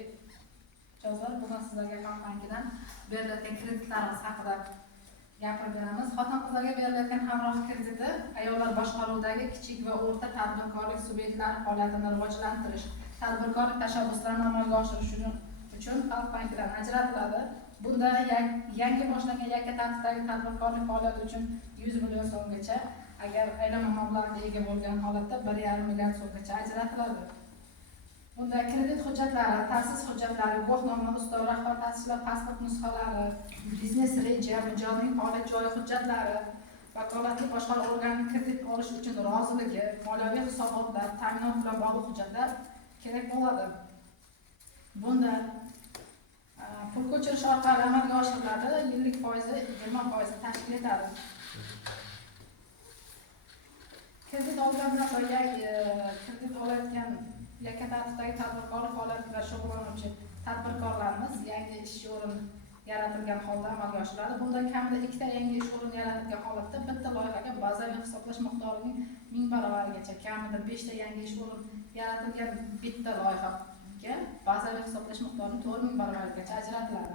mijozlar, bugun sizlarga kompaniyadan berilayotgan kreditlarimiz haqida gapirib beramiz. Xotin-qizlarga berilayotgan hamroh krediti ayollar boshqaruvidagi kichik va o'rta tadbirkorlik subyektlari faoliyatini rivojlantirish, tadbirkorlik tashabbuslarini amalga oshirish uchun Xalq bankidan ajratiladi. Bunda yangi boshlangan yakka tartibdagi tadbirkorlik faoliyati uchun 100 million so'mgacha, agar aylama mablag'iga ega bo'lgan holatda 1,5 milliard so'mgacha ajratiladi. Bunda kredit hujjatlari, ta'sis hujjatlari, guvohnoma, ustav, rahbar ta'sischilar pasport nusxalari, biznes reja, mijozning faoliyat joyi hujjatlari, vakolatli boshqaruv organining kredit olish uchun roziligi, moliyaviy hisobotlar, ta'minot bilan bog'liq hujjatlar kerak bo'ladi. Bunda pul ko'chirish orqali amalga oshiriladi, yillik foizi 20% tashkil etadi. Kredit olgandan so'ng kredit olayotgan yakka tartibdagi tadbirkorlik faoliyatida shug'ullanuvchi tadbirkorlarimiz yangi ish o'rin yaratilgan holda amalga oshiriladi. Bunda kamida 2 ta yangi ish o'rin yaratilgan holatda bitta loyihaga bazaviy hisoblash miqdorining 1000 baravarigacha, kamida 5 ta yangi ish o'rin yaratilgan bitta loyihaga bazaviy hisoblash miqdorining 4000 baravarigacha ajratiladi.